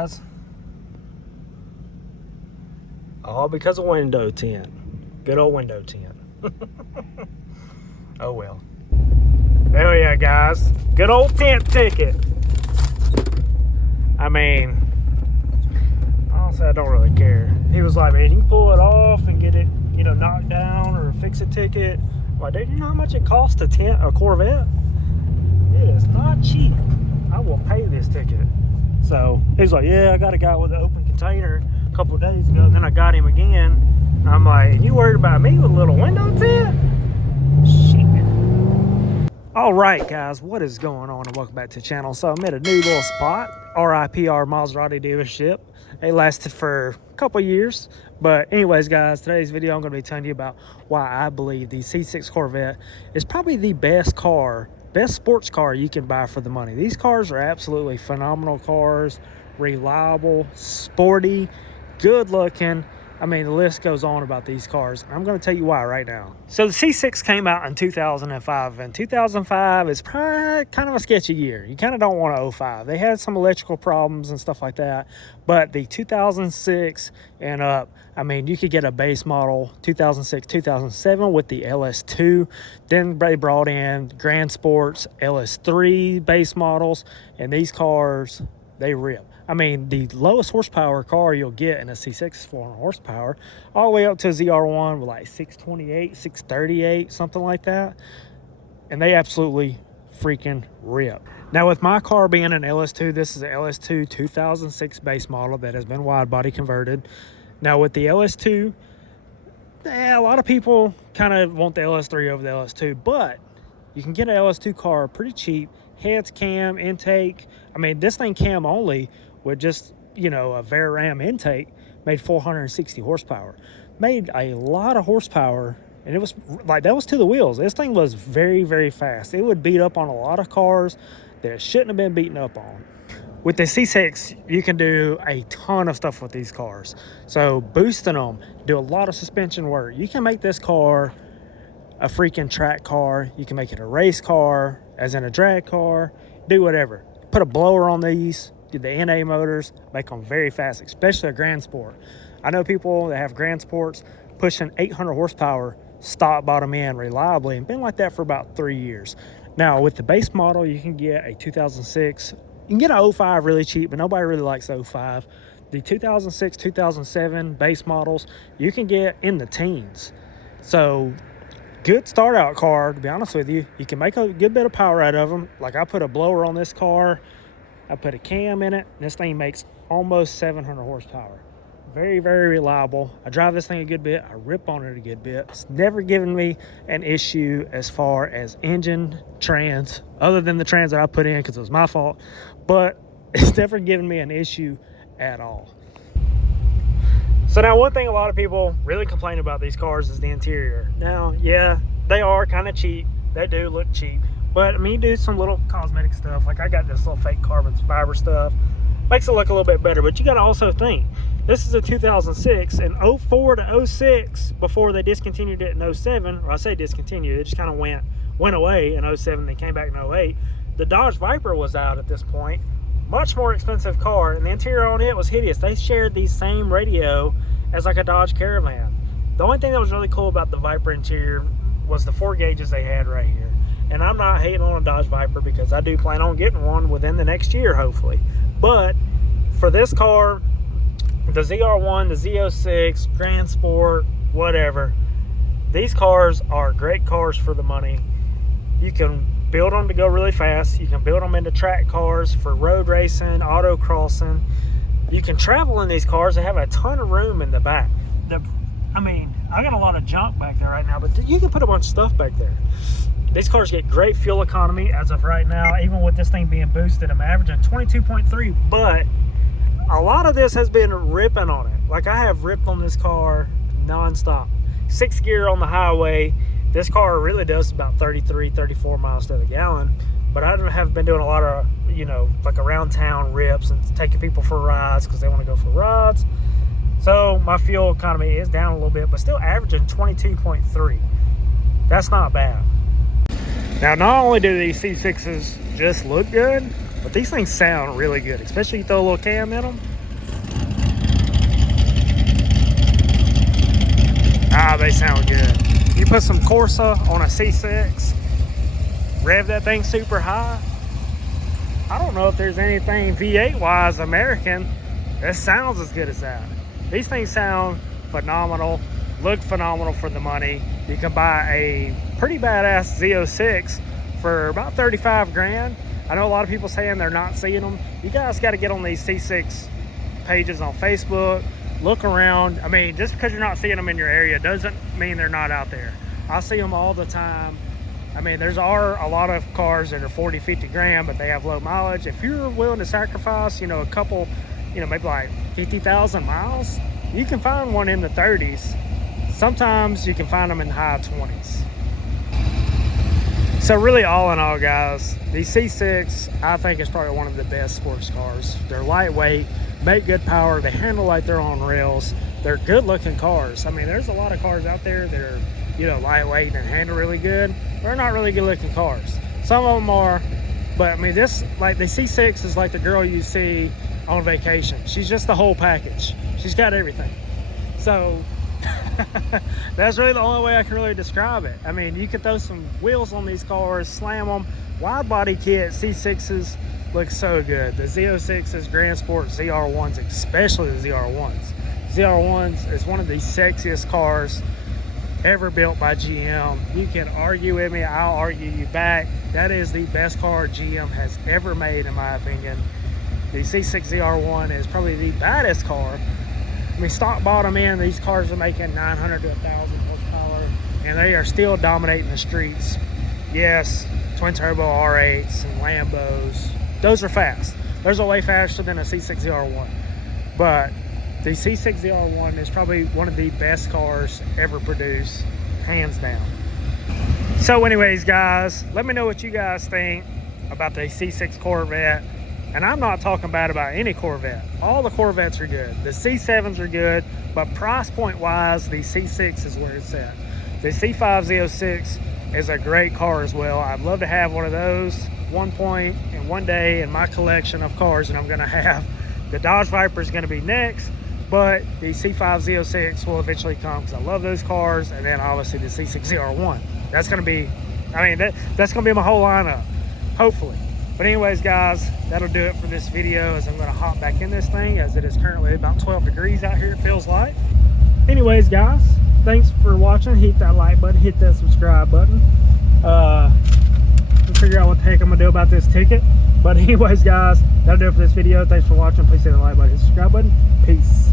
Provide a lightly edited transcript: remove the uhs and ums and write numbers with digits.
guys. All because of window tint. Good old window tint. Oh well. Hell yeah, guys. Good old tint ticket. I mean, honestly, I don't really care. He was like, man, you can pull it off and get it, you know, knocked down or fix a ticket. Well, dude, you know how much it costs to tint a Corvette? It is not cheap. I will pay this ticket. So he's like, yeah, I got a guy with an open container a couple of days ago, and then I got him again. I'm like, you worried about me with a little window tint? Shit. All right, guys, what is going on? And welcome back to the channel. So I'm at a new little spot, RIPR Maserati dealership. It lasted for a couple of years. But anyways, guys, today's video, I'm going to be telling you about why I believe the C6 Corvette is probably the best sports car you can buy for the money. These cars are absolutely phenomenal cars, reliable, sporty, good looking. I mean, the list goes on about these cars. I'm going to tell you why right now. So the C6 came out in 2005, and 2005 is probably kind of a sketchy year. You kind of don't want to 05. They had some electrical problems and stuff like that, but the 2006 and up, I mean, you could get a base model 2006, 2007 with the LS2. Then they brought in Grand Sports LS3 base models, and these cars, they rip. I mean, the lowest horsepower car you'll get in a C6 is 400 horsepower, all the way up to a ZR1 with like 628, 638, something like that. And they absolutely freaking rip. Now, with my car being an LS2, this is an LS2 2006 base model that has been wide body converted. Now, with the LS2, a lot of people kind of want the LS3 over the LS2, but you can get an LS2 car pretty cheap. Heads, cam, intake. I mean, this thing cam only with just, you know, a VARAM intake, made 460 horsepower. Made a lot of horsepower, and it was like, that was to the wheels. This thing was very, very fast. It would beat up on a lot of cars that it shouldn't have been beaten up on. With the C6, you can do a ton of stuff with these cars. So boosting them, do a lot of suspension work. You can make this car a freaking track car. You can make it a race car, as in a drag car, do whatever. Put a blower on these, do the NA motors, make them very fast, especially a Grand Sport. I know people that have Grand Sports pushing 800 horsepower, stock bottom end reliably, and been like that for about 3 years. Now, with the base model, you can get a 2006. You can get an 05 really cheap, but nobody really likes 05. The 2006, 2007 base models, you can get in the teens. So, good start out car, to be honest with you. You can make a good bit of power out of them. Like, I put a blower on this car, I put a cam in it, and this thing makes almost 700 horsepower. Very, very reliable. I drive this thing a good bit. I rip on it a good bit. It's never given me an issue as far as engine, trans, other than the trans that I put in because it was my fault. But it's never given me an issue at all. So now, one thing a lot of people really complain about these cars is the interior. Now, yeah, they are kind of cheap. They do look cheap. But I mean, you do some little cosmetic stuff. Like I got this little fake carbon fiber stuff. Makes it look a little bit better. But you got to also think, this is a 2006, and 04 to 06, before they discontinued it in 07, or I say discontinued, it just kind of went away in 07, then came back in 08. The Dodge Viper was out at this point. Much more expensive car, and the interior on it was hideous. They shared the same radio as like a Dodge Caravan. The only thing that was really cool about the Viper interior was the 4 gauges they had right here. And I'm not hating on a Dodge Viper because I do plan on getting one within the next year, hopefully. But for this car, the ZR1, the Z06, Grand Sport, whatever, these cars are great cars for the money. You can build them to go really fast. You can build them into track cars for road racing, autocrossing. You can travel in these cars. They have a ton of room in the back. I mean, I got a lot of junk back there right now, but you can put a bunch of stuff back there. These cars get great fuel economy as of right now. Even with this thing being boosted, I'm averaging 22.3, but a lot of this has been ripping on it. Like, I have ripped on this car non-stop. 6th gear on the highway. This car really does about 33, 34 miles to the gallon. But I have been doing a lot of, you know, like around town rips and taking people for rides because they want to go for rides. So my fuel economy is down a little bit, but still averaging 22.3. That's not bad. Now, not only do these C6s just look good, but these things sound really good, especially you throw a little cam in them. they sound good. You put some Corsa on a C6, rev that thing super high. I don't know if there's anything V8 wise American that sounds as good as that. These things sound phenomenal, look phenomenal for the money. You can buy a pretty badass Z06 for about 35 grand. I know a lot of people saying they're not seeing them. You guys got to get on these C6 pages on Facebook, look around. I mean, just because you're not seeing them in your area doesn't mean they're not out there. I see them all the time. I mean, there's a lot of cars that are 40, 50 grand, but they have low mileage. If you're willing to sacrifice, you know, a couple, you know, maybe like 50,000 miles, you can find one in the 30s. Sometimes you can find them in the high 20s. So really, all in all, guys, the C6, I think, is probably one of the best sports cars. They're lightweight, make good power, they handle like they're on rails. They're good looking cars. I mean, there's a lot of cars out there that are, you know, lightweight and handle really good. They're not really good looking cars. Some of them are, but I mean, this, like the C6 is like the girl you see on vacation. She's just the whole package. She's got everything. So that's really the only way I can really describe it. I mean, you could throw some wheels on these cars, slam them. Wide body kit C6s look so good. The Z06s, Grand Sport, ZR1s, especially the ZR1s. ZR1s is one of the sexiest cars ever built by GM. You can argue with me, I'll argue you back. That is the best car GM has ever made, in my opinion. The C6 ZR1 is probably the baddest car. I mean, stock bottom end, these cars are making 900 to 1,000 horsepower, and they are still dominating the streets. Yes, twin turbo R8s and Lambos, those are fast. Those are way faster than a C6 ZR1. But the C6 ZR1 is probably one of the best cars ever produced, hands down. So anyways, guys, let me know what you guys think about the C6 Corvette. And I'm not talking bad about any Corvette. All the Corvettes are good. The C7s are good, but price point wise, the C6 is where it's at. The C5 Z06 is a great car as well. I'd love to have one of those one point in one day in my collection of cars that I'm gonna have. The Dodge Viper is gonna be next, but the C5 Z06 will eventually come because I love those cars. And then obviously the C6 ZR1. That's gonna be, I mean, that's gonna be my whole lineup, hopefully. But anyways, guys, that'll do it for this video, as I'm gonna hop back in this thing, as it is currently about 12 degrees out here, it feels like. Anyways, guys, thanks for watching. Hit that like button, hit that subscribe button. We'll figure out what the heck I'm gonna do about this ticket. But anyways, guys, that'll do it for this video. Thanks for watching. Please hit the like button, hit the subscribe button. Peace.